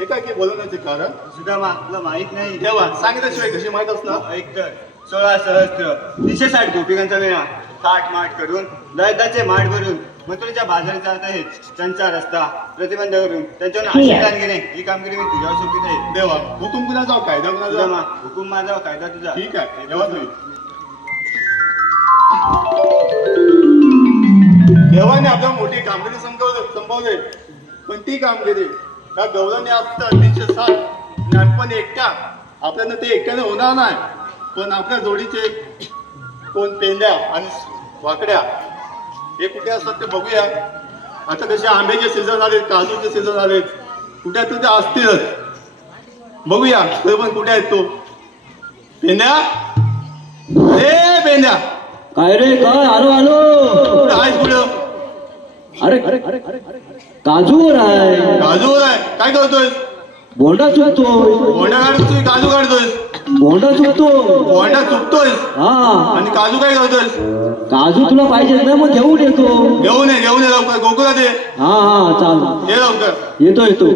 एकाकी बोलवण्याचे कारण सुदामा तुला माहित नाही देवा सांगितल्याशिवाय कशी माहित असणार. ऐक तर 16 सहस्त्र 360 गोपिकांचा मेळा थाट माट करून दळदाचे माठ भरून मथुरेच्या बाजारी चालत आहेत. त्यांचा रस्ता प्रतिबंध करून त्यांच्यावर आशीर्वाद घेणे ही कामगिरी मी तुझ्यावर सोपीत आहे. देवा हुकुम कुणा जाऊ कायदा कुणा जाऊ. सुदामा हुकुम माझा कायदा तुझा. ठीक आहे देवा तुम्ही देवाने आपल्याला मोठी कामगिरी संपवले पण ती कामगिरी त्या गवळणी असतं 360 ज्ञानपण एकट्या आपल्याला ते एकट्याने होणार नाही. पण आपल्या जोडीचे कोण पेंड्या आणि वाकड्या हे कुठे असतात ते बघूया. आता कसे आंब्याचे सीझन आले काजूचे सीझन आले कुठे ते असतीलच. बघूया ते पण कुठे आहेत तो पेंड्या. ए पेंड्या काय रे काय आलो आलो कुठे आहेस कुठं. अरे काजूवर आहे. काजूवर आहे काय करतोय. बोंडा चुकतोय. बोंडा काढतोय काजू काढतोय. बोंडा चुकतो. बोंडा चुकतोय हा आणि काजू काय करतोय. काजू तुला पाहिजे ना मग घेऊन येतो. घेऊन ये लवकर गोकुळात ये. हा हा चाल ये लवकर येतो येतो.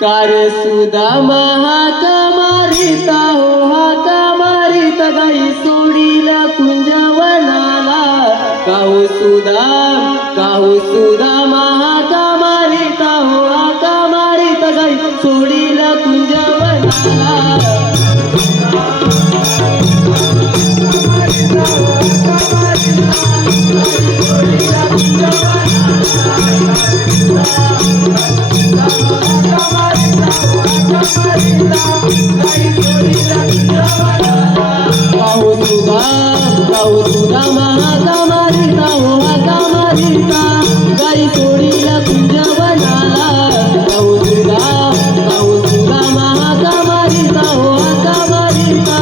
कार्य सुदामा हात मारिता हो हात मारिता गाई सोडीला कुंजवनाला. काहू सुदामा हात मारिता हो हात मारिता गाई सोडीला कुंजवनाला. काहू सुदामा हात मारिता हो हात मारिता गाई सोडीला कुंजवनाला. काहू सुदामा हात मारिता हो हात मारिता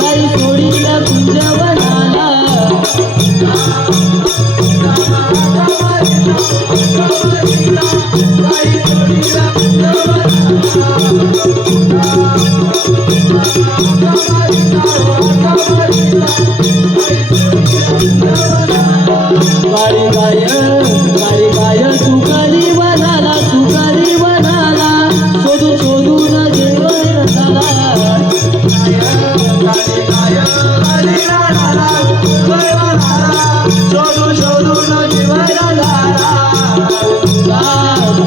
गाई सोडीला कुंजवनाला. काळी गाय चुकली वनाला शोधून शोधून जेवण झाला. शोधून शोधून जेवण झाला.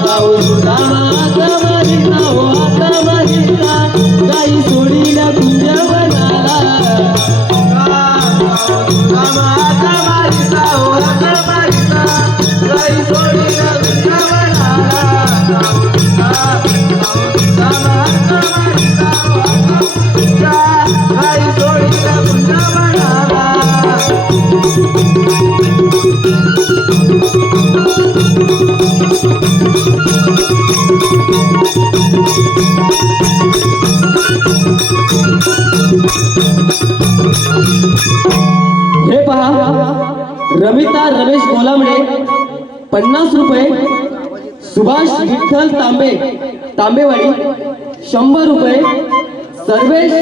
काहू सुदामा हात मारिता हो हात मारिता गाई सोडीला कुंजवनाला. हे पहा रमिता रमेश गोलामडे 50 रुपये. सुभाष विठ्ठल तांबेवाडी 100 रुपये. सर्वेश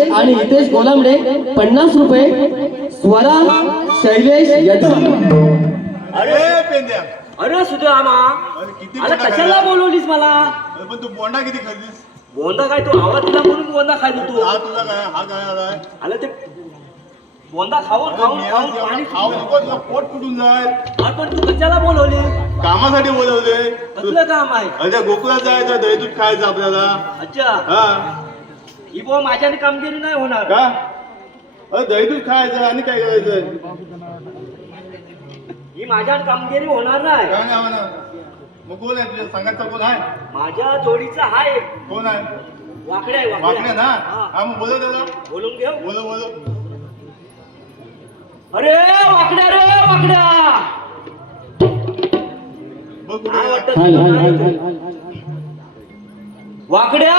आणि हितेश गोलामडे 50 रुपये. स्वरा शैलेश अरे पेंड्या अरे सुदामा किती अरे कशाला बोलवलीस मला. पण तू बोंडा किती खाल्लीस. बोंदा काय तू आवाज दिला म्हणून बोंदा खायला तू. हा तुझा काय हा काय आलाय. आलं ते बोंदा खाऊन पाणी खाऊ नको तुझं पोट कुठून जाय. पण तू कशाला बोलवली. कामासाठी बोलवले. कसलं काम आहे. अरे गोकुळात जायचं दही दूध खायचं आपल्याला. अच्छा हा ही बुवा माझ्याने कामगिरी नाही होणार का. अरे दही दूध खायचं आणि काय करायचं. ही माझ्या कामगिरी होणार नाही. काय नाही म्हणा. मग कोण आहे तुझ्या संघाचा कोण आहे. माझ्या जोडीचा हाय कोण आहे. वाकड्या ना. हा मग बोलव त्याला. बोलून घेऊ. बोलव. अरे वाकड्या मग कुठे हाल हाल हाल हाल. वाकड्या